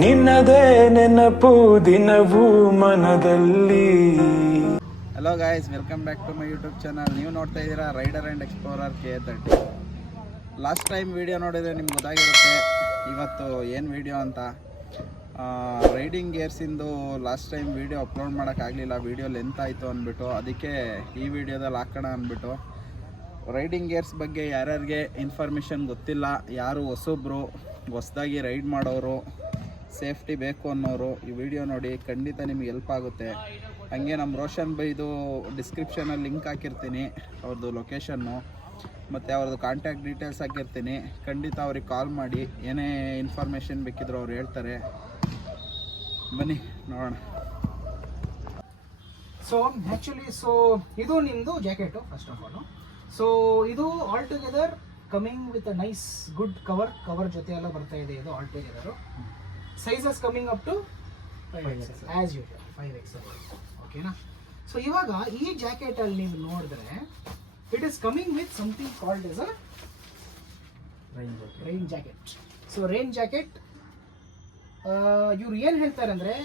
ನಿನ್ನದೇ ನೆನಪು ದಿನವೂ ಮನದಲ್ಲಿ. Hello guys, welcome back to my YouTube channel. ನೀವು ನೋಡ್ತಾ ಇದ್ದೀರಾ rider and explorer K30. Last time video ನೋಡಿದರೆ ನಿಮ್ಗೆ ಗೊತ್ತಾಗಿರುತ್ತೆ ಇವತ್ತು ಏನು ವೀಡಿಯೋ ಅಂತ. ರೈಡಿಂಗ್ ಗೇರ್ಸಿಂದು ಲಾಸ್ಟ್ ಟೈಮ್ ವೀಡಿಯೋ ಅಪ್ಲೋಡ್ ಮಾಡೋಕ್ಕಾಗಲಿಲ್ಲ, ವೀಡಿಯೋ ಲೆಂತ್ ಆಯಿತು ಅಂದ್ಬಿಟ್ಟು. ಅದಕ್ಕೆ ಈ ವಿಡಿಯೋದಲ್ಲಿ ಹಾಕೋಣ ಅಂದ್ಬಿಟ್ಟು. ರೈಡಿಂಗ್ ಗೇರ್ಸ್ ಬಗ್ಗೆ ಯಾರ್ಯಾರಿಗೆ ಇನ್ಫಾರ್ಮೇಷನ್ ಗೊತ್ತಿಲ್ಲ, ಯಾರು ಹೊಸದಾಗಿ ರೈಡ್ ಮಾಡೋರು, ಸೇಫ್ಟಿ ಬೇಕು ಅನ್ನೋರು ಈ ವಿಡಿಯೋ ನೋಡಿ, ಖಂಡಿತ ನಿಮ್ಗೆ ಹೆಲ್ಪ್ ಆಗುತ್ತೆ. ಹಾಗೆ ನಮ್ಮ ರೋಷನ್ ಬೈದು ಡಿಸ್ಕ್ರಿಪ್ಷನಲ್ಲಿ ಲಿಂಕ್ ಹಾಕಿರ್ತೀನಿ, ಅವ್ರದ್ದು ಲೊಕೇಶನ್ನು ಮತ್ತು ಅವ್ರದ್ದು ಕಾಂಟ್ಯಾಕ್ಟ್ ಡೀಟೇಲ್ಸ್ ಹಾಕಿರ್ತೀನಿ. ಖಂಡಿತ ಅವ್ರಿಗೆ ಕಾಲ್ ಮಾಡಿ, ಏನೇ ಇನ್ಫಾರ್ಮೇಷನ್ ಬೇಕಿದ್ರು ಅವ್ರು ಹೇಳ್ತಾರೆ. ಬನ್ನಿ ನೋಡೋಣ. ಸೊ ಆ್ಯಕ್ಚುಲಿ ಇದು ನಿಮ್ಮದು jacket first of all. So ಇದು all together coming with a nice good cover ಜೊತೆ ಎಲ್ಲ ಬರ್ತಾ ಇದೆ. ಇದು all together sizes coming up to 5XL as usual 5XL. ಓಕೆನಾ? ಸೊ ಇವಾಗ ಈ ಜಾಕೆಟಲ್ಲಿ ನೀವು ನೋಡಿದ್ರೆ it is coming with something called as a rain jacket. So rain jacket ಇವ್ರು ಏನು ಹೇಳ್ತಾರೆ ಅಂದರೆ,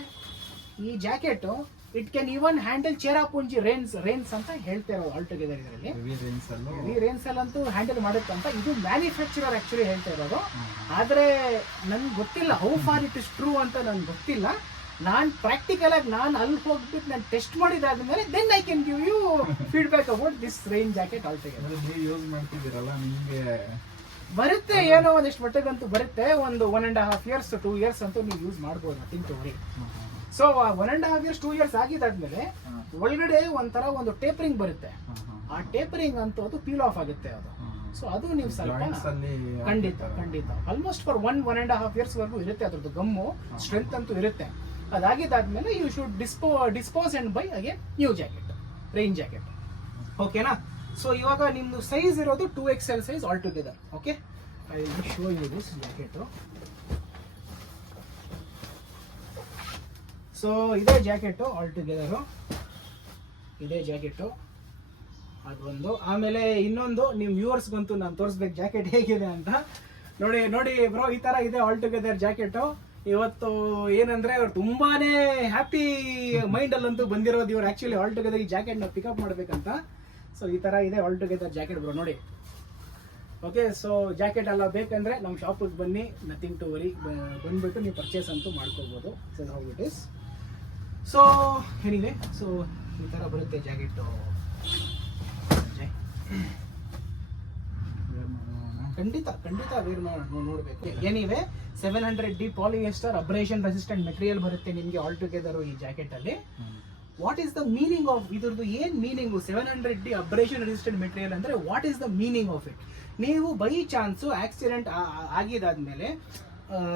ಈ jacket it can even handle Cherrapunji rains ಅಂತ ಹೇಳ್ತಾರೆ ಆಲ್ ಟುಗೆದರ್. ಇದರಲ್ಲಿ ಈ ರೇನ್ಸ್ ಅಂತೂ ಹ್ಯಾಂಡಲ್ ಮಾಡುತ್ತಂತ ಇದು ಮ್ಯಾನುಫ್ಯಾಕ್ಚರರ್ ಆ್ಯಕ್ಚುಲಿ ಹೇಳ್ತಾ ಇರೋದು. ಆದರೆ ನನ್ಗೆ ಗೊತ್ತಿಲ್ಲ how far it is true ಅಂತ ನನಗೆ ಗೊತ್ತಿಲ್ಲ. ನಾನು ಪ್ರಾಕ್ಟಿಕಲ್ ಆಗಿ ನಾನು ಅಲ್ಲಿ ಹೋಗ್ಬಿಟ್ಟು ನಾನು ಟೆಸ್ಟ್ ಮಾಡಿದಾದ್ಮೇಲೆ then I can give you feedback about this rain jacket all together. ನೀವು ಯೂಸ್ ಮಾಡ್ತಿದ್ದೀರಲ್ಲ, ನಿಮಗೆ ಬರುತ್ತೆ, ಏನೋ ಒಂದಿಷ್ಟು ಮಟ್ಟಿಗಂತೂ ಬರುತ್ತೆ. ಒಂದು 1.5 years 2 years ಅಂತೂ ನೀವು ಯೂಸ್ ಮಾಡ್ಬೋದು, nothing to worry. So 1.5 years 2 years ಆಗಿದ್ದಾದ್ಮೇಲೆ ಒಳಗಡೆ ಒಂಥರ ಒಂದು ಟೇಪರಿಂಗ್ ಬರುತ್ತೆ. ಆ ಟೇಪರಿಂಗ್ ಅಂತೂ ಅದು ಪೀಲ್ ಆಫ್ ಆಗುತ್ತೆ ಅದು. ಸೊ ಅದು ನೀವು ಸ್ವಲ್ಪ ಖಂಡಿತ ಆಲ್ಮೋಸ್ಟ್ ಫಾರ್ 1.5 years ವರೆಗೂ ಇರುತ್ತೆ ಅದ್ರದ್ದು ಗಮ್ಮು ಸ್ಟ್ರೆಂತ್ ಅಂತೂ ಇರುತ್ತೆ. ಅದಾಗಿದ್ದಾದ್ಮೇಲೆ you should dispose and buy again new jacket, rain jacket. ಓಕೆನಾ? ಸೊ ಇವಾಗ ನಿಮ್ದು ಸೈಜ್ ಇರೋದು 2XL size all together. Okay, I will show you this jacket. So ಇದೇ ಜಾಕೆಟು ಆಲ್ ಟುಗೆದರು, ಇದೇ ಜಾಕೆಟು ಅದೊಂದು. ಆಮೇಲೆ ಇನ್ನೊಂದು ನಿಮ್ಮ ವ್ಯೂವರ್ಸ್ಗಂತೂ ನಾನು ತೋರಿಸ್ಬೇಕು ಜಾಕೆಟ್ ಹೇಗಿದೆ ಅಂತ. ನೋಡಿ ಬ್ರೋ, ಈ ಥರ ಇದೆ ಆಲ್ ಟುಗೆದರ್ ಜಾಕೆಟು. ಇವತ್ತು ಏನಂದ್ರೆ ಅವ್ರು ತುಂಬಾನೇ ಹ್ಯಾಪಿ ಮೈಂಡಲ್ಲಂತೂ ಬಂದಿರೋದು ಇವ್ರು ಆ್ಯಕ್ಚುಲಿ ಆಲ್ ಟುಗೆದರ್ ಈ ಜಾಕೆಟ್ನ ಪಿಕಪ್ ಮಾಡ್ಬೇಕಂತ. ಸೊ ಈ ಥರ ಇದೆ ಆಲ್ ಟುಗೆದರ್ ಜಾಕೆಟ್ ಬ್ರೋ, ನೋಡಿ. ಓಕೆ, ಸೊ ಜಾಕೆಟ್ ಎಲ್ಲ ಬೇಕಂದ್ರೆ ನಮ್ಮ ಶಾಪಿಗೆ ಬನ್ನಿ, ನಥಿಂಗ್ ಟು ವರಿ. ಬಂದ್ಬಿಟ್ಟು ನೀವು ಪರ್ಚೇಸ್ ಅಂತೂ ಮಾಡ್ಕೋಬೋದು. So how it is. So ಏನಿದೆ, ಸೊ ಈ ಥರ ಬರುತ್ತೆ ಜಾಕೆಟು. ಖಂಡಿತ ವೇರ್ ನೋಡಬೇಕು. ಏನಿವೆ 700D polyester abrasion resistant material ಬರುತ್ತೆ ನಿಮಗೆ ಆಲ್ ಟುಗೆದರ್ ಈ ಜಾಕೆಟ್ ಅಲ್ಲಿ. What is the meaning of ಇದ್ರದ್ದು? ಏನ್ meaning 700D abrasion resistant material ಅಂದ್ರೆ what is the meaning of it? ನೀವು ಬೈ ಚಾನ್ಸು ಆಕ್ಸಿಡೆಂಟ್ ಆಗಿದಾದ್ಮೇಲೆ,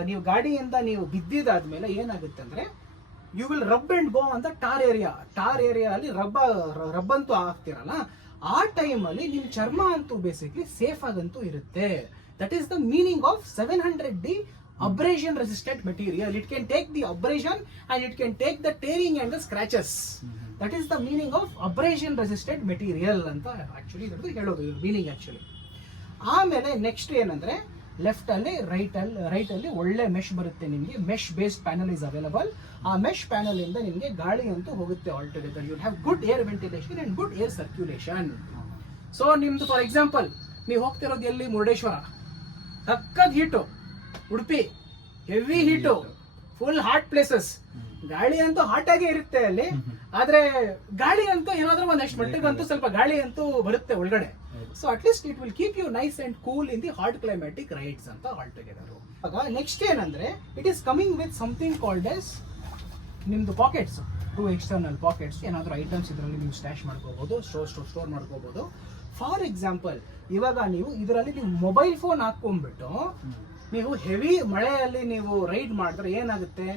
ನೀವು ಗಾಡಿಯಿಂದ ನೀವು ಬಿದ್ದಿದಾದ್ಮೇಲೆ ಏನಾಗುತ್ತೆ ಅಂದ್ರೆ, you will rub and go ಅಂತ ಟಾರ್ ಏರಿಯಾ ಅಲ್ಲಿ ರಬ್ ಅಂತೂ ಆಗ್ತಿರಲ್ಲ, ಆ ಟೈಮಲ್ಲಿ ನಿಮ್ಮ ಚರ್ಮ ಅಂತೂ ಬೇಸಿಕ್ಲಿ ಸೇಫ್ ಆಗಂತೂ ಇರುತ್ತೆ. That is the meaning of 700D abrasion resistant material. It can take the abrasion and it can take the tearing and the scratches. That is the meaning of abrasion resistant material ಅಂತ actually ಇದ್ರದ್ದು ಹೇಳೋದು, ಇದ್ರ meaning actually. ಆಮೇಲೆ next ಏನಂದ್ರೆ, left ಅಲ್ಲಿ right ಅಲ್ಲಿ ಒಳ್ಳೆ mesh ಬರುತ್ತೆ ನಿಮಗೆ. Mesh based panel is available. ಆ ಮೆಶ್ ಪ್ಯಾನಲ್ ಇಂದ ನಿಮಗೆ ಗಾಳಿ ಅಂತೂ ಹೋಗುತ್ತೆ all together. You have good air ventilation and good air circulation. So ನಿಮ್ದು ಫಾರ್ ಎಕ್ಸಾಂಪಲ್ ನೀವು ಹೋಗ್ತಿರೋದು ಎಲ್ಲಿ? ಮುರುಡೇಶ್ವರ, ಸಕ್ಕತ್ heat. Udupi heavy heat, full hot places. ಗಾಳಿ ಅಂತೂ ಹಾಟ್ ಆಗೇ ಇರುತ್ತೆ ಅಲ್ಲಿ. ಆದ್ರೆ ಗಾಳಿ ಅಂತೂ ಏನಾದ್ರೂ ಒಂದಷ್ಟು ಮಟ್ಟಿಗಂತೂ ಸ್ವಲ್ಪ ಗಾಳಿ ಅಂತೂ ಬರುತ್ತೆ ಒಳಗಡೆ. So at least it will keep you nice and cool in the hot climatic rides ಅಂತ ಆಲ್ ಟುಗೆದರ್. ಆಗ ನೆಕ್ಸ್ಟ್ ಏನಂದ್ರೆ, it is coming with something called as ನಿಮ್ದು ಪಾಕೆಟ್ಸ್, 2 ಎಕ್ಸ್ಟರ್ನಲ್ ಪಾಕೆಟ್ಸ್. ಏನಾದರೂ ಐಟಮ್ಸ್ ಇದರಲ್ಲಿ ನೀವು ಸ್ಟ್ಯಾಶ್ ಮಾಡ್ಕೋಬಹುದು, ಸ್ಟೋರ್ ಮಾಡ್ಕೋಬಹುದು. ಫಾರ್ ಎಕ್ಸಾಂಪಲ್, ಇವಾಗ ನೀವು ಇದರಲ್ಲಿ ನೀವು ಮೊಬೈಲ್ ಫೋನ್ ಹಾಕೊಂಡ್ಬಿಟ್ಟು ನೀವು ಹೆವಿ ಮಳೆಯಲ್ಲಿ ನೀವು ರೈಡ್ ಮಾಡಿದ್ರೆ ಏನಾಗುತ್ತೆ,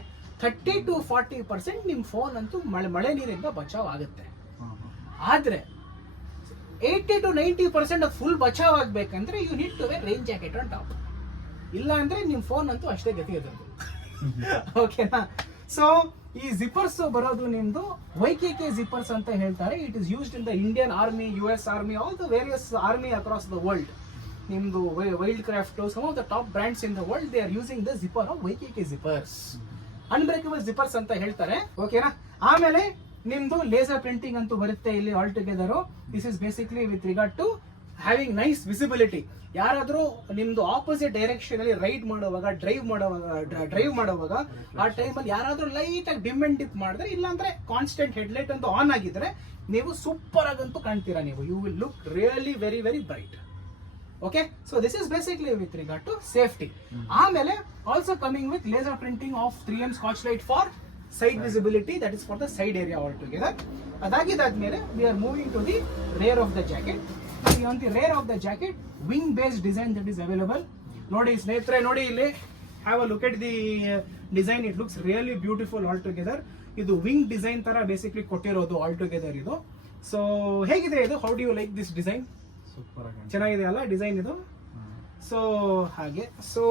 30 to 40% ನಿಮ್ಮ ಫೋನ್ ಅಂತೂ ಮಳೆ ನೀರಿಂದ ಬಚಾವ್ ಆಗುತ್ತೆ. ಆದ್ರೆ 80 to 90% ಫುಲ್ ಬಚಾವ್ ಆಗ್ಬೇಕಂದ್ರೆ you need to wear rain jacket on top. ಇಲ್ಲ ಅಂದ್ರೆ ನಿಮ್ಮ ಫೋನ್ ಅಂತೂ ಅಷ್ಟೇ ಗತಿ ಇರೋದು. ಓಕೆನಾ? ಸೊ ಈ ಜಿಪ್ಪರ್ಸ್ ಬರೋದು ನಿಮ್ದು YKK ಜಿಪ್ಪರ್ಸ್ ಅಂತ ಹೇಳ್ತಾರೆ. It is used in the Indian army, US army, all the various army across the world. ನಿಮ್ದು Wildcraft, some of the top brands in the world, they are using the zipper of YKK zippers. Unbreakable zippers ಅಂತ ಹೇಳ್ತಾರೆ. ಓಕೆನಾ. ಆಮೇಲೆ ನಿಮ್ದು laser printing ಅಂತೂ ಬರುತ್ತೆ ಇಲ್ಲಿ all together. This is basically with regard to having nice visibility. ಯಾರಾದ್ರೂ ನಿಮ್ದು ಆಪೋಸಿಟ್ ಡೈರೆಕ್ಷನ್ ಅಲ್ಲಿ ರೈಡ್ ಮಾಡುವಾಗ ಡ್ರೈವ್ ಮಾಡುವಾಗ ಆ ಟೈಮಲ್ಲಿ ಯಾರಾದ್ರೂ ಲೈಟ್ ಆಗಿ ಡಿಮ್ ಅಂಡ್ ಡಿಪ್ ಮಾಡಿದ್ರೆ, ಇಲ್ಲಾಂದ್ರೆ ಕಾನ್ಸ್ಟೆಂಟ್ ಹೆಡ್ಲೈಟ್ ಅಂತೂ ಆನ್ ಆಗಿದ್ರೆ ನೀವು ಸೂಪರ್ ಆಗಂತೂ ಕಾಣ್ತೀರಾ ನೀವು. You will look really very very bright. Okay, so this is basically with regard to safety. ಆಮೇಲೆ also coming with laser printing of 3M Scotchlite for side visibility, that is for the side area altogether. Adagidaadmele we are moving to the rear of the jacket. On the rear of the jacket, wing based design that is available. Nodi snehitre, nodi illi have a look at the design. It looks really beautiful altogether. Idu wing design tara basically kottirodu altogether idu. So hegide idu? How do you like this design? Super agandi, ಚೆನ್ನಾಗಿದೆ ಅಲ್ಲ design ಇದು. So ಹಾಗೆ so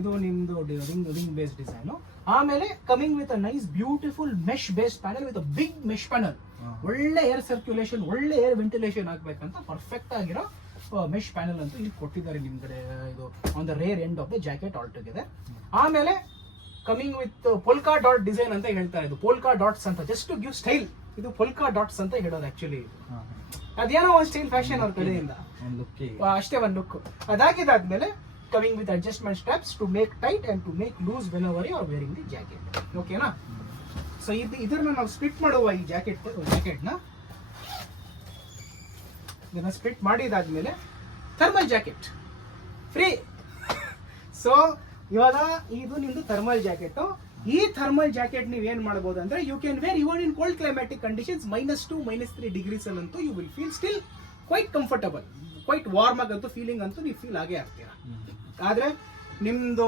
ಇದು ನಿಮ್ದು ring based design. ಆಮೇಲೆ coming with a nice beautiful mesh based panel with a big mesh panel. ಒಳ್ಳೆ air circulation, ಒಳ್ಳೆ air ventilation ಆಗ್ಬೇಕಂತ ಪರ್ಫೆಕ್ಟ್ ಆಗಿರೋ ಮೆಶ್ ಪ್ಯಾನಲ್ ಅಂತೂ ಇಲ್ಲಿ ಕೊಟ್ಟಿದ್ದಾರೆ ನಿಮ್ಗಡೆ. ಇದು on the rear end of the jacket all together. ಆಮೇಲೆ coming with polka dot design ಅಂತ ಹೇಳ್ತಾರೆ. ಇದು ಪೋಲ್ಕಾ ಡಾಟ್ಸ್ ಅಂತ, ಜಸ್ಟ್ ಟು ಗಿವ್ ಸ್ಟೈಲ್. ಇದು ಪೋಲ್ಕಾ ಡಾಟ್ಸ್ ಅಂತ ಹೇಳೋದು ಆಕ್ಚುಲಿ. ಅದೇನೋ ಒಂದು ಸ್ಟೈಲ್ ಫ್ಯಾಷನ್ ಅವ್ರ ಕಡೆಯಿಂದ ಅಷ್ಟೇ ಒಂದು look. ಅದಾಗಿದ್ದಾದ್ಮೇಲೆ coming with adjustment straps to make tight and to make loose whenever you are wearing the jacket. Okay na. So ಇದನ್ನ ನಾವು ಸ್ಪ್ಲಿಟ್ ಮಾಡುವ ಈ ಜಾಕೆಟ್ ನ ಇದನ್ನ ಸ್ಪ್ಲಿಟ್ ಮಾಡಿದಾದ್ಮೇಲೆ ಥರ್ಮಲ್ ಜಾಕೆಟ್ ಫ್ರೀ. ಸೊ ಇವಾಗ ಇದು ನಿಮ್ದು ಥರ್ಮಲ್ ಜಾಕೆಟ್. ಈ ಥರ್ಮಲ್ ಜಾಕೆಟ್ ನೀವು ಏನ್ ಮಾಡಬಹುದು ಅಂದ್ರೆ, you can wear even in cold climatic conditions -2 -3 degrees ಅಲ್ಲಂತೂ you will feel still quite comfortable, quite warm ಆಗಂತೂ ಫೀಲಿಂಗ್ ಅಂತೂ ನೀವು ಫೀಲ್ ಆಗೇ ಆಗ್ತೀರಾ. ಆದ್ರೆ ನಿಮ್ದು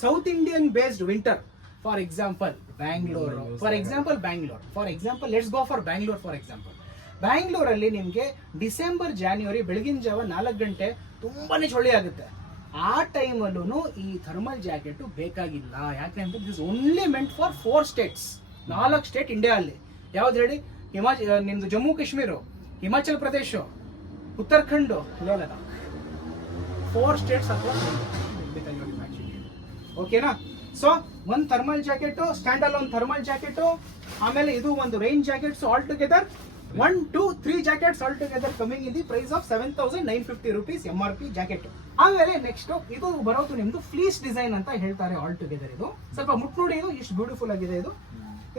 south Indian based winter, for example Bangalore, let's go for Bangalore. For example ಬ್ಯಾಂಗ್ಳೂರಲ್ಲಿ ನಿಮ್ಗೆ ಡಿಸೆಂಬರ್ ಜಾನ್ವರಿ ಬೆಳಗಿನ ಜಾವ 4 ಗಂಟೆ ತುಂಬಾನೇ ಚಳಿ ಆಗುತ್ತೆ. ಆ ಟೈಮಲ್ಲೂ ಈ ಥರ್ಮಲ್ ಜಾಕೆಟ್ ಬೇಕಾಗಿಲ್ಲ. ಯಾಕೆಂದ್ರೆ this only meant for 4 States, 4 state India ಅಲ್ಲಿ. ಯಾವ್ದು ಹೇಳಿ? ನಿಮ್ದು ಜಮ್ಮು ಕಾಶ್ಮೀರ, ಹಿಮಾಚಲ್ ಪ್ರದೇಶ, ಉತ್ತರಾಖಂಡ್, ಲೇ ಲದಾಖ್. 4 ಸ್ಟೇಟ್ಸ್ ಅಥವಾ ಓಕೆನಾ. ಸೊ ಒಂದು thermal jacket, stand alone thermal jacket, ಆಮೇಲೆ ಇದು ಒಂದು rain jacket. So all together 1, 2, 3 jackets all together coming in the price of 7,950 rupees MRP jacket. ಆಮೇಲೆ ನೆಕ್ಸ್ಟ್ ಇದು ಬರೋದು ನಿಮ್ದು ಫ್ಲೀಸ್ ಡಿಸೈನ್ ಅಂತ ಹೇಳ್ತಾರೆ ಆಲ್ ಟುಗೆದರ್. ಇದು ಸ್ವಲ್ಪ ಮುಟ್ ನೋಡಿ, ಇದು ಎಷ್ಟು ಬ್ಯೂಟಿಫುಲ್ ಆಗಿದೆ.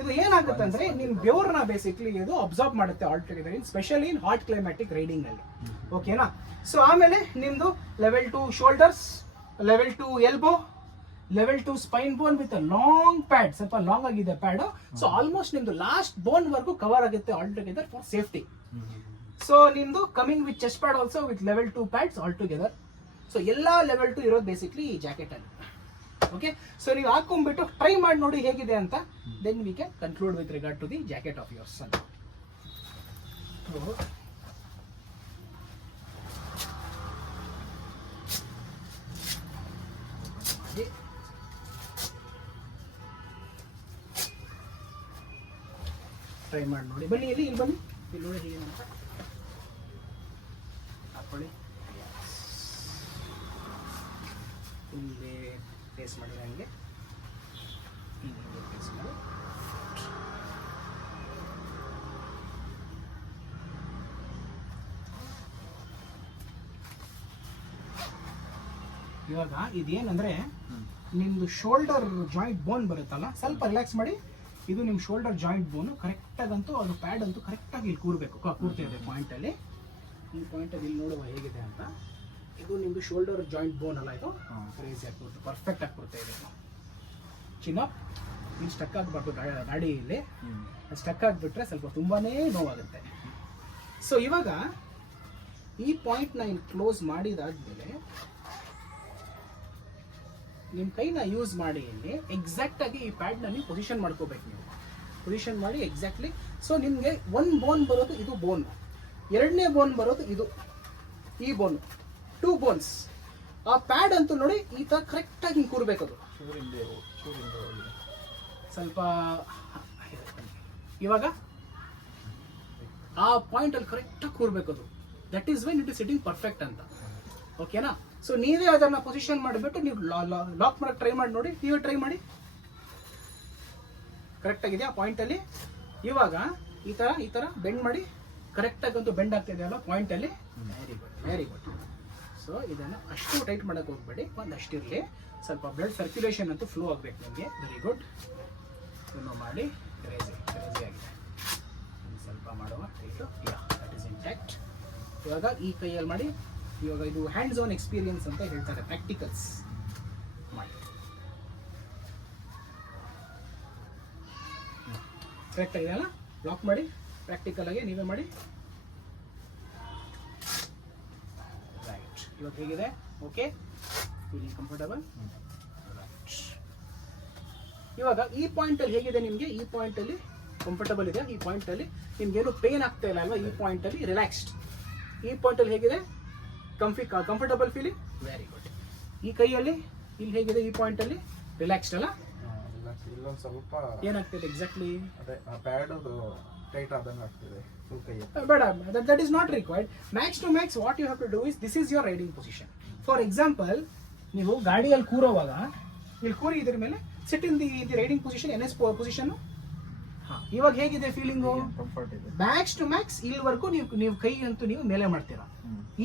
ಇದು ಏನಾಗುತ್ತೆ ಅಂದ್ರೆ ನಿಮ್ ಬೆವರ್ನ ಬೇಸಿಕ್ಲಿ ಇದು ಅಬ್ಸಾರ್ಬ್ ಮಾಡುತ್ತೆ all together, in specially in hot climatic riding ಅಲ್ಲಿ. ಓಕೆನಾ. ಸೊ ಆಮೇಲೆ ನಿಮ್ದು level 2 shoulders, level 2 elbow, level 2 spine bone with long pad, ಸ್ವಲ್ಪ ಲಾಂಗ್ ಆಗಿದೆ ಪ್ಯಾಡ್. ಸೊ ಆಲ್ಮೋಸ್ಟ್ ನಿಮ್ದು ಲಾಸ್ಟ್ ಬೋನ್ ವರ್ಗೂ ಕವರ್ ಆಗುತ್ತೆ all together for safety. So ನಿಮ್ದು coming with chest pad also with level 2 pads all together. So ಎಲ್ಲಾ level 2 ಇರೋದು basically ಈ jacket ಅಲ್ಲಿ. ಓಕೆ, ಸೊ ನೀವು ಹಾಕೊಂಡ್ಬಿಟ್ಟು ಟ್ರೈ ಮಾಡಿ ನೋಡಿ ಹೇಗಿದೆ ಅಂತ. Then we can conclude with regard to the jacket of your son. Try ಮಾಡಿ ನೋಡಿ. ಬನ್ನಿ ಇಲ್ಲಿ ಬನ್ನಿ, ಇಲ್ಲಿ ನೋಡಿ ಹೇಗೆ ಅಂತ ಹಾಕೊಳ್ಳಿ. ಇಲ್ಲಿ ಫೇಸ್ ಮಾಡಿ, ನನಗೆ ಫೇಸ್ ಮಾಡಿ. ಇವಾಗ ಇದೇನಂದ್ರೆ ನಿಮ್ದು ಶೋಲ್ಡರ್ ಜಾಯಿಂಟ್ ಬೋನ್ ಬರುತ್ತಲ್ಲ, ಸ್ವಲ್ಪ ರಿಲ್ಯಾಕ್ಸ್ ಮಾಡಿ. ಇದು ನಿಮ್ಮ ಶೋಲ್ಡರ್ ಜಾಯಿಂಟ್ ಬೋನು ಕರೆಕ್ಟಾಗಂತೂ ಅದು ಪ್ಯಾಡ್ ಅಂತೂ ಕರೆಕ್ಟಾಗಿ ಇಲ್ಲಿ ಕೂರ್ಬೇಕು, ಕೂರ್ತಿದೆ ಪಾಯಿಂಟಲ್ಲಿ. ಈ ಪಾಯಿಂಟಲ್ಲಿ ಇಲ್ಲಿ ನೋಡುವ ಹೇಗಿದೆ ಅಂತ. ಇದು ನಿಮ್ಮದು ಶೋಲ್ಡರ್ ಜಾಯಿಂಟ್ ಬೋನ್ ಅಲ್ಲ, ಇದು ಕ್ರೇಜಿ ಆಗ್ಬಿಡುತ್ತೆ, ಪರ್ಫೆಕ್ಟ್ ಆಗ್ಬಿಡುತ್ತೆ. ಇದು ಚಿನ್ನ ಇಲ್ಲಿ ಸ್ಟಕ್ ಆಗಬಾರ್ದು ಗಾಡಿಯಲ್ಲಿ. ಸ್ಟಕ್ ಆಗಿಬಿಟ್ರೆ ಸ್ವಲ್ಪ ತುಂಬಾ ನೋವಾಗುತ್ತೆ. ಸೊ ಇವಾಗ ಈ ಪಾಯಿಂಟ್ನ ಇಲ್ಲಿ ಕ್ಲೋಸ್ ಮಾಡಿದಾದ್ಮೇಲೆ ನಿಮ್ಮ ಕೈನ ಯೂಸ್ ಮಾಡಿ ಇಲ್ಲಿ ಎಕ್ಸಾಕ್ಟಾಗಿ ಈ ಪ್ಯಾಡ್ನ ನೀವು ಪೊಸಿಷನ್ ಮಾಡ್ಕೋಬೇಕು. ನೀವು ಪೊಸಿಷನ್ ಮಾಡಿ ಎಕ್ಸಾಕ್ಟ್ಲಿ. ಸೊ ನಿಮಗೆ ಒಂದು ಬೋನ್ ಬರೋದು ಇದು ಬೋನ್, ಎರಡನೇ ಬೋನ್ ಬರೋದು ಇದು ಈ ಬೋನ್, 2 ಬೋನ್ಸ್. ಆ ಪ್ಯಾಡ್ ಅಂತೂ ನೋಡಿ ಈ ಥರ ಕರೆಕ್ಟಾಗಿ ಹಿಂಗೆ ಕೂರ್ಬೇಕದು. ಸ್ವಲ್ಪ ಇವಾಗ ಆ ಪಾಯಿಂಟಲ್ಲಿ ಕರೆಕ್ಟಾಗಿ ಕೂರ್ಬೇಕದು. That is when it is sitting perfect ಅಂತ. ಓಕೆನಾ. ಸೊ ನೀವೇ ಅದನ್ನ ಪೊಸಿಷನ್ ಮಾಡಿಬಿಟ್ಟು ನೀವು ಲಾಕ್ ಮಾಡಕ್ಕೆ ಟ್ರೈ ಮಾಡಿ ನೋಡಿ. ನೀವೇ ಟ್ರೈ ಮಾಡಿ. ಕರೆಕ್ಟ್ ಆಗಿದೆ ಆ ಪಾಯಿಂಟ್ ಅಲ್ಲಿ. ಇವಾಗ ಈ ತರ ಬೆಂಡ್ ಮಾಡಿ. ಕರೆಕ್ಟ್ ಆಗಿ ಒಂದು ಬೆಂಡ್ ಆಗ್ತಿದೆ ಅಲ್ಲ ಪಾಯಿಂಟ್ ಅಲ್ಲಿ. Very good, very good. So ಇದನ್ನು ಅಷ್ಟು ಟೈಟ್ ಮಾಡಕ್ಕೆ ಹೋಗ್ಬೇಡಿ, ಒಂದಷ್ಟಿರಲಿ. ಸ್ವಲ್ಪ ಬ್ಲಡ್ ಸರ್ಕ್ಯುಲೇಷನ್ ಅಂತೂ ಫ್ಲೋ ಆಗಬೇಕು ನಿಮಗೆ. Very good. ಇನ್ನೂ ಮಾಡಿ. ಕ್ರೇಜಿ ಆಗಿದೆ. ಸ್ವಲ್ಪ ಮಾಡುವ ಟೈಟು. That is intact. ಇವಾಗ ಈ ಕೈಯಲ್ಲಿ ಮಾಡಿ. ಇವಾಗ ಇದು ಹ್ಯಾಂಡ್ಸ್ ಆನ್ ಎಕ್ಸ್ಪೀರಿಯನ್ಸ್ ಅಂತ ಹೇಳ್ತಾರೆ, ಪ್ರಾಕ್ಟಿಕಲ್ಸ್ ಮಾಡಿ. ಕರೆಕ್ಟ್ ಆಗಿದೆಯಲ್ಲ? ಲಾಕ್ ಮಾಡಿ. ಪ್ರಾಕ್ಟಿಕಲ್ ಆಗಿ ನೀವೇ ಮಾಡಿ. ರೈಟ್. ಇವಾಗ ಹೇಗಿದೆ? Okay, feeling comfortable? ಇವಾಗ ಈ ಪಾಯಿಂಟ್ ಅಲ್ಲಿ ಹೇಗಿದೆ ನಿಮಗೆ? ಈ ಪಾಯಿಂಟ್ ಅಲ್ಲಿ ಕಂಫರ್ಟಬಲ್ ಇದೆ. ಈ ಪಾಯಿಂಟ್ ಅಲ್ಲಿ ನಿಮ್ಗೇನು ಪೇನ್ ಆಗ್ತಾ ಇಲ್ಲ ಅಲ್ವಾ? ಈ ಪಾಯಿಂಟ್ ಅಲ್ಲಿ ರಿಲ್ಯಾಕ್ಸ್ಡ್. ಈ ಪಾಯಿಂಟ್ ಅಲ್ಲಿ ಹೇಗಿದೆ? Comfortable feeling? Very good. ಈ ಕೈಯಲ್ಲಿ ಇಲ್ಲಿ ಹೇಗಿದೆ? ಈ ಪಾಯಿಂಟ್ ಅಲ್ಲಿ ರಿಲ್ಯಾಕ್ಸ್ಡ್ ಅಲ್ಲ? ಇಲ್ಲೊಂದು ಸ್ವಲ್ಪ ಏನಾಗ್ತಿದೆ ಎಕ್ಸಾಕ್ಟ್ಲಿ? ಅದೇ ಪ್ಯಾಡ್ ಟೈಟ್ ಆದಂಗೆ ಆಗ್ತಿದೆ ಫುಲ್ ಕೈ. ಬೇಡ, that is not required. Max to max what you have to do is, this is your riding position. For example, ನೀವು ಗಾಡಿಯಲ್ಲಿ ಕೂರೋವಾಗ ಇಲ್ಲಿ ಕೂರಿ ಇದ್ರ ಮೇಲೆ sit in the riding position, NS position. ಇವಾಗ ಹೇಗಿದೆ ಫೀಲಿಂಗು? ಮ್ಯಾಕ್ಸ್ ಟು ಮ್ಯಾಕ್ಸ್ ಇಲ್ಲಿವರೆಗೂ ನೀವು ಕೈ ಅಂತೂ ನೀವು ಮೇಲೆ ಮಾಡ್ತೀರಾ.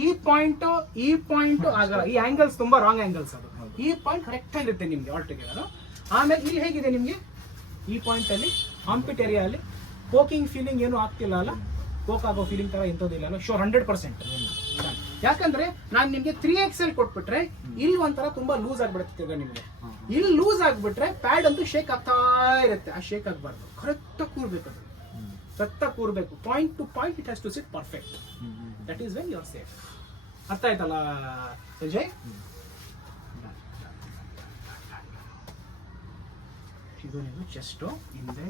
ಈ ಪಾಯಿಂಟ್ ಆಗಲ್ಲ. ಈ ಆಂಗಲ್ಸ್ ತುಂಬಾ ರಾಂಗ್ ಆಂಗಲ್ಸ್. ಅದು ಈ ಪಾಯಿಂಟ್ ಕರೆಕ್ಟ್ ಆಗಿರುತ್ತೆ ನಿಮ್ಗೆ ಆಲ್ ಟುಗೆದರ್. ಆಮೇಲೆ ಇಲ್ಲಿ ಹೇಗಿದೆ ನಿಮ್ಗೆ? ಈ ಪಾಯಿಂಟ್ ಅಲ್ಲಿ ಆಂಪಿಟ್ ಏರಿಯಾ ಅಲ್ಲಿ ಪೋಕಿಂಗ್ ಫೀಲಿಂಗ್ ಏನು ಆಗ್ತಿಲ್ಲ ಅಲ್ಲ? ಪೋಕ್ ಆಗೋ ಫೀಲಿಂಗ್ ತರ ಎಂತದಿಲ್ಲ ಅಲ್ಲ? ಶೋರ್ 100%. ಯಾಕಂದ್ರೆ ನಾನು ನಿಮ್ಗೆ 3XL ಕೊಟ್ಬಿಟ್ರೆ ಇಲ್ಲಿ ಒಂಥರ ತುಂಬಾ ಲೂಸ್ ಆಗ್ಬಿಡುತ್ತೆ. ನಿಮ್ಗೆ ಇಲ್ಲಿ ಲೂಸ್ ಆಗ್ಬಿಟ್ರೆ ಪ್ಯಾಡ್ ಅಂತೂ ಶೇಕ್ ಆಗ್ತಾ ಇರುತ್ತೆ. ಆ ಶೇಕ್ ಆಗಬಾರ್ದು, ಕರೆಕ್ಟ್ ಕೂರ್ಬೇಕು. ಅದು ಕರೆಕ್ಟ್ ಕೂರ್ಬೇಕು. Point to point it has to sit perfect. That is when you are safe. ಅರ್ಥ ಆಯ್ತಲ್ಲ ಸಂಜಯ್? ಇದು ನೀವು ಚೆಸ್ಟ್ ಹಿಂದೆ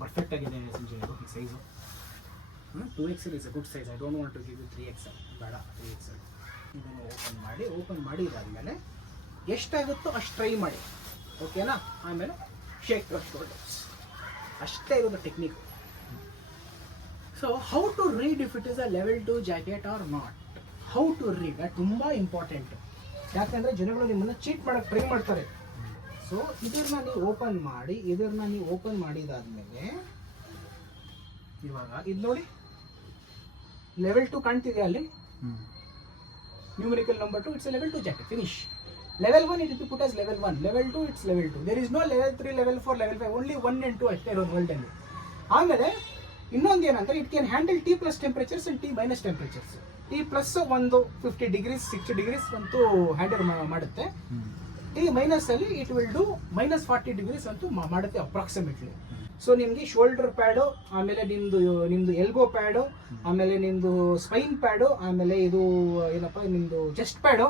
ಪರ್ಫೆಕ್ಟ್ ಆಗಿದೆ ಸಂಜಯ್. ಇದು ಈ size 2XL is a good size. I don't want to give you 3XL. ಬೇಡ, 3XL. ಇದನ್ನು ಓಪನ್ ಮಾಡಿ ಇದಾದ್ಮೇಲೆ ಎಷ್ಟಾಗುತ್ತೋ ಅಷ್ಟು ಟ್ರೈ ಮಾಡಿ. ಓಕೆನಾ? ಆಮೇಲೆ ಶೇಕ್ ಯುವರ್ ಶೋಲ್ಡರ್ಸ್. ಅಷ್ಟೇ ಇರೋದು technique. So how to read if it is a level 2 jacket or not. How to read ಅದು ತುಂಬ ಇಂಪಾರ್ಟೆಂಟ್. ಯಾಕಂದರೆ ಜನಗಳು ನಿಮ್ಮನ್ನು ಚೀಟ್ ಮಾಡೋಕ್ಕೆ ಟ್ರೈ ಮಾಡ್ತಾರೆ. ಸೊ ಇದನ್ನ ನೀವು ಓಪನ್ ಮಾಡಿದಾದ್ಮೇಲೆ ಇವಾಗ ಇದು ನೋಡಿ, ಲೆವೆಲ್ 2 ಕಾಣ್ತಿದೆ ಅಲ್ಲಿ. Numerical number 2, it's level 2 jacket. Finish. Level 1 it will be put as level 1. Level 2 it's level 2. There is no level 3, level 4, level 5. Only 1 and 2 ಅಷ್ಟೇ ಇರೋದು ವರ್ಲ್ಡ್ ಅಲ್ಲಿ. ಆಮೇಲೆ ಇನ್ನೊಂದು ಏನಂದ್ರೆ it can handle T+ temperatures and T- temperatures. T+ ಒಂದು 50 degrees 60 degrees ಅಂತೂ handle ಮಾಡುತ್ತೆ. T- ಅಲ್ಲಿ ಇಟ್ ವಿಲ್ ಡೂ -40 ಡಿಗ್ರೀಸ್ ಅಂತೂ ಮಾಡುತ್ತೆ ಅಪ್ರಾಕ್ಸಿಮೇಟ್ಲಿ. ಸೊ ನಿಮ್ಗೆ ಶೋಲ್ಡರ್ ಪ್ಯಾಡು, ಆಮೇಲೆ ನಿಮ್ದು ಎಲ್ಬೋ ಪ್ಯಾಡು, ಆಮೇಲೆ ನಿಮ್ದು ಸ್ಪೈನ್ ಪ್ಯಾಡು, ಆಮೇಲೆ ಇದು ಏನಪ್ಪ ನಿಮ್ದು chest pad,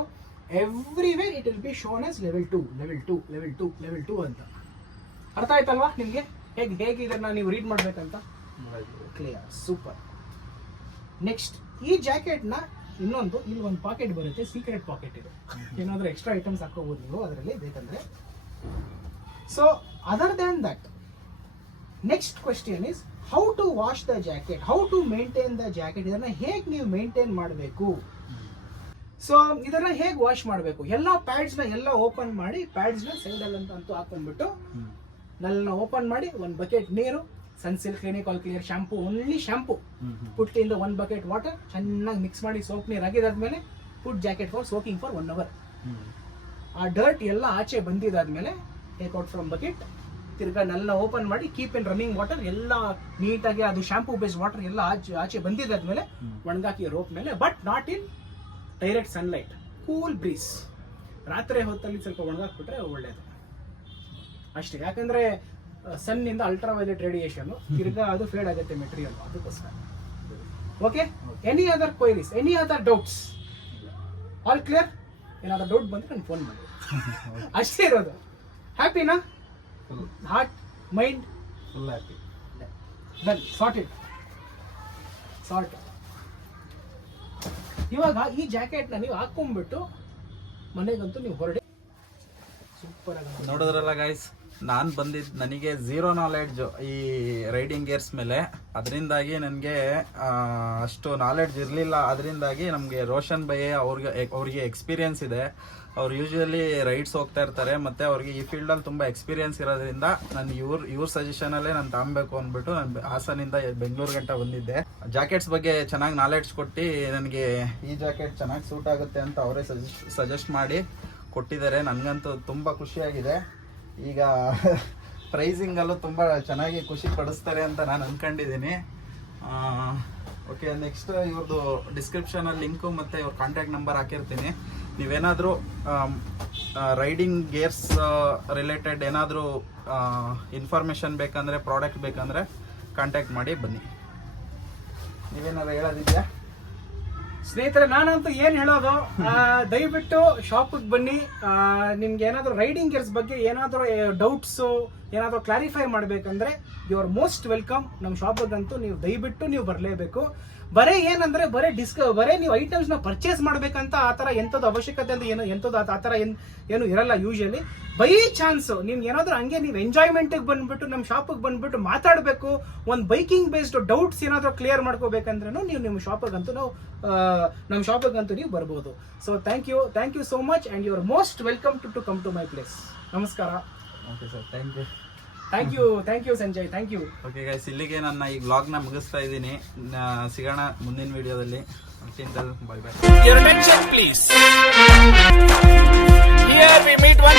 everywhere it will be shown as level 2, level 2, level 2, level 2 ಅಂತ. ಅರ್ಥ ಆಯ್ತಲ್ವಾ ನಿಮಗೆ? ಹೇಗೆ ಇದನ್ನ ನೀವು ರೀಡ್ ಮಾಡ್ಬೇಕಂತ? Clear, super. ನೆಕ್ಸ್ಟ್ ಈ ಜಾಕೆಟ್ನ ಇನ್ನೊಂದು ಇಲ್ಲಿ ಒಂದು ಪಾಕೆಟ್ ಬರುತ್ತೆ, ಸೀಕ್ರೆಟ್ ಪಾಕೆಟ್. ಇದು ಏನಾದರೂ ಎಕ್ಸ್ಟ್ರಾ ಐಟಮ್ಸ್ ಹಾಕೋಬಹುದು ನೀವು ಅದರಲ್ಲಿ ಬೇಕಂದ್ರೆ. So other than that, next question is how to wash the jacket, how to maintain the jacket. ಇದನ್ನ ಹೇಗೆ ನೀವು ಮೇಂಟೈನ್ ಮಾಡಬೇಕು? ಸೊ ಇದನ್ನ ಹೇಗೆ ವಾಶ್ ಮಾಡಬೇಕು? ಎಲ್ಲ ಪ್ಯಾಡ್ಸ್ನ ಎಲ್ಲ ಓಪನ್ ಮಾಡಿ, ಪ್ಯಾಡ್ಸ್ನ ಸೈಡಲ್ಲಿ ಅಂತೂ ಹಾಕೊಂಡ್ಬಿಟ್ಟು ನಲ್ಲನ್ನ ಓಪನ್ ಮಾಡಿ, ಒಂದು ಬಕೆಟ್ ನೀರು, Sunsilk clinic all clear shampoo, only shampoo, ಪುಟ್ಟಿಂದ 1 ಬಕೆಟ್ ವಾಟರ್ ಚೆನ್ನಾಗಿ ಮಿಕ್ಸ್ ಮಾಡಿ ಸೋಪ್ ನೀರು ಆಗಿದಾದ್ಮೇಲೆ put jacket for soaking for 1 hour. ಆ ಡರ್ಟ್ ಎಲ್ಲ ಆಚೆ ಬಂದಿದಾದ್ಮೇಲೆ ಟೇಕ್ ಔಟ್ ಫ್ರಮ್ ಬಕೆಟ್, ತಿರ್ಗಾ ನಲ್ಲ ಓಪನ್ ಮಾಡಿ ಕೀಪ್ ಇನ್ ರನ್ನಿಂಗ್ ವಾಟರ್, ಎಲ್ಲ ನೀಟಾಗಿ ಅದು ಶಾಂಪೂ ಬೇಸ್ಡ್ ವಾಟರ್ ಎಲ್ಲ ಆಚೆ ಬಂದಿದಾದ್ಮೇಲೆ ಒಣಗಾಕಿ ರೋಪ್ ಮೇಲೆ, but not in direct sunlight, cool breeze. ರಾತ್ರಿ ಹೊತ್ತಲ್ಲಿ ಸ್ವಲ್ಪ ಒಣಗಾಕ್ಬಿಟ್ರೆ ಒಳ್ಳೇದು ಅಷ್ಟೇ. ಯಾಕಂದ್ರೆ ಸನ್ನಿಂದ ಅಲ್ಟ್ರಾ ವೈಲೆಟ್ ರೇಡಿಯೇಷನ್ ತಿರ್ಗಾ ಅದು ಫೇಡ್ ಆಗುತ್ತೆ ಮೆಟೀರಿಯಲ್, ಅದಕ್ಕೋಸ್ಕರ. Okay, any other queries, any other doubts? All clear? ಏನಾದ್ರು ಡೌಟ್ ಬಂದ್ರೆ ನನಗೆ ಫೋನ್ ಮಾಡಿ. ಅಷ್ಟೇ ಇರೋದು. ಹ್ಯಾಪಿನಾ? Heart mind full happy. Done, sorted. ಇವಾಗ ಈ ಜಾಕೆಟ್ನ ನೀವು ಹಾಕೊಂಡ್ಬಿಟ್ಟು ಮನೆಗಂತೂ ನೀವು ಹೊರಡಿ. ಸೂಪರ್ ಆಗಿ ನೋಡಿದ್ರಲ್ಲ ಗೈಸ್, ನಾನು ನನಗೆ ಝೀರೋ ನಾಲೆಡ್ಜ್ ಈ ರೈಡಿಂಗ್ ಗೇರ್ಸ್ ಮೇಲೆ. ಅದರಿಂದಾಗಿ ನನಗೆ ಅಷ್ಟು ನಾಲೆಡ್ಜ್ ಇರಲಿಲ್ಲ. ಅದರಿಂದಾಗಿ ನಮಗೆ ರೋಷನ್ ಭೈ ಅವ್ರಿಗೆ ಎಕ್ಸ್ಪೀರಿಯನ್ಸ್ ಇದೆ. ಅವ್ರು ಯೂಶುವಲಿ ರೈಡ್ಸ್ ಹೋಗ್ತಾ ಇರ್ತಾರೆ, ಮತ್ತು ಅವ್ರಿಗೆ ಈ ಫೀಲ್ಡಲ್ಲಿ ತುಂಬ ಎಕ್ಸ್ಪೀರಿಯನ್ಸ್ ಇರೋದ್ರಿಂದ ನಾನು ಇವ್ರ ಸಜೆಷನಲ್ಲೇ ನಾನು ತಗೊಬೇಕು ಅಂದ್ಬಿಟ್ಟು ನಾನು ಹಾಸನಿಂದ ಬೆಂಗಳೂರು ಗಂಟ ಬಂದಿದ್ದೆ. ಜಾಕೆಟ್ಸ್ ಬಗ್ಗೆ ಚೆನ್ನಾಗಿ ನಾಲೆಡ್ಜ್ ಕೊಟ್ಟು ನನಗೆ ಈ ಜಾಕೆಟ್ ಚೆನ್ನಾಗಿ ಸೂಟ್ ಆಗುತ್ತೆ ಅಂತ ಅವರೇ ಸಜೆಸ್ಟ್ ಮಾಡಿ ಕೊಟ್ಟಿದ್ದಾರೆ. ನನಗಂತೂ ತುಂಬ ಖುಷಿಯಾಗಿದೆ. ಈಗ ಪ್ರೈಸಿಂಗಲ್ಲೂ ತುಂಬ ಚೆನ್ನಾಗಿ ಖುಷಿ ಪಡಿಸ್ತಾರೆ ಅಂತ ನಾನು ಅಂದ್ಕೊಂಡಿದ್ದೀನಿ. ಓಕೆ, ನೆಕ್ಸ್ಟ್ ಇವ್ರದ್ದು ಡಿಸ್ಕ್ರಿಪ್ಷನಲ್ಲಿ ಲಿಂಕು ಮತ್ತು ಇವ್ರ ಕಾಂಟ್ಯಾಕ್ಟ್ ನಂಬರ್ ಹಾಕಿರ್ತೀನಿ. ನೀವೇನಾದರೂ ರೈಡಿಂಗ್ ಗೇರ್ಸ್ ರಿಲೇಟೆಡ್ ಏನಾದರೂ ಇನ್ಫಾರ್ಮೇಷನ್ ಬೇಕಂದರೆ, ಪ್ರಾಡಕ್ಟ್ ಬೇಕಂದರೆ ಕಾಂಟ್ಯಾಕ್ಟ್ ಮಾಡಿ ಬನ್ನಿ. ನೀವೇನಾದ್ರು ಹೇಳೋದಿದೆಯಾ? ಸ್ನೇಹಿತರೆ, ನಾನಂತೂ ಏನ್ ಹೇಳೋದು, ದಯವಿಟ್ಟು ಶಾಪಿಗೆ ಬನ್ನಿ. ನಿಮ್ಗೆ ಏನಾದ್ರು ರೈಡಿಂಗ್ ಗೇರ್ಸ್ ಬಗ್ಗೆ ಏನಾದ್ರು ಡೌಟ್ಸ್ ಏನಾದ್ರು ಕ್ಲಾರಿಫೈ ಮಾಡ್ಬೇಕಂದ್ರೆ ಯು ಆರ್ ಮೋಸ್ಟ್ ವೆಲ್ಕಮ್. ನಮ್ಮ ಶಾಪಿಗಂತೂ ನೀವು ದಯವಿಟ್ಟು ನೀವು ಬರಲೇಬೇಕು. ಬರೇ ಏನಂದ್ರೆ ಬರೇ ನೀವು ಐಟಮ್ಸ್ ನ ಪರ್ಚೇಸ್ ಮಾಡ್ಬೇಕಂತ ಆತರ ಎಂತದ್ದು ಅವಶ್ಯಕತೆ ಅಂತ ಎಂತದ್ದು ಆತರ ಏನು ಇರಲ್ಲ. ಯೂಶಲಿ ಬೈ ಚಾನ್ಸ್ ನಿಮ್ಗೆ ಏನಾದ್ರು ಹಂಗೆ ನೀವು ಎಂಜಾಯ್ಮೆಂಟ್ ಬಂದ್ಬಿಟ್ಟು ನಮ್ಮ ಶಾಪಿಗೆ ಬಂದ್ಬಿಟ್ಟು ಮಾತಾಡಬೇಕು, ಒಂದು ಬೈಕಿಂಗ್ ಬೇಸ್ಡ್ ಡೌಟ್ಸ್ ಏನಾದ್ರು ಕ್ಲಿಯರ್ ಮಾಡ್ಕೋಬೇಕಂದ್ರೂ ನೀವು ನಿಮ್ಮ ಶಾಪಿಗಂತೂ ನಮ್ಮ ಶಾಪಿಗಂತೂ ನೀವು ಬರ್ಬೋದು. So thank you so much and you are most welcome to come to my place. ನಮಸ್ಕಾರ. Okay sir, thank you Sanjay, thank you. Okay guys, ಇಲ್ಲಿಗೆ ನನ್ನ ಈ ವ್ಲಾಗ್ನ ಮುಗಿಸ್ತಾ ಇದ್ದೀನಿ. ಸಿಗೋಣ ಮುಂದಿನ ವಿಡಿಯೋದಲ್ಲಿ. ಬಾಯ್ ಬಾಯ್. Your attention please. Here we meet one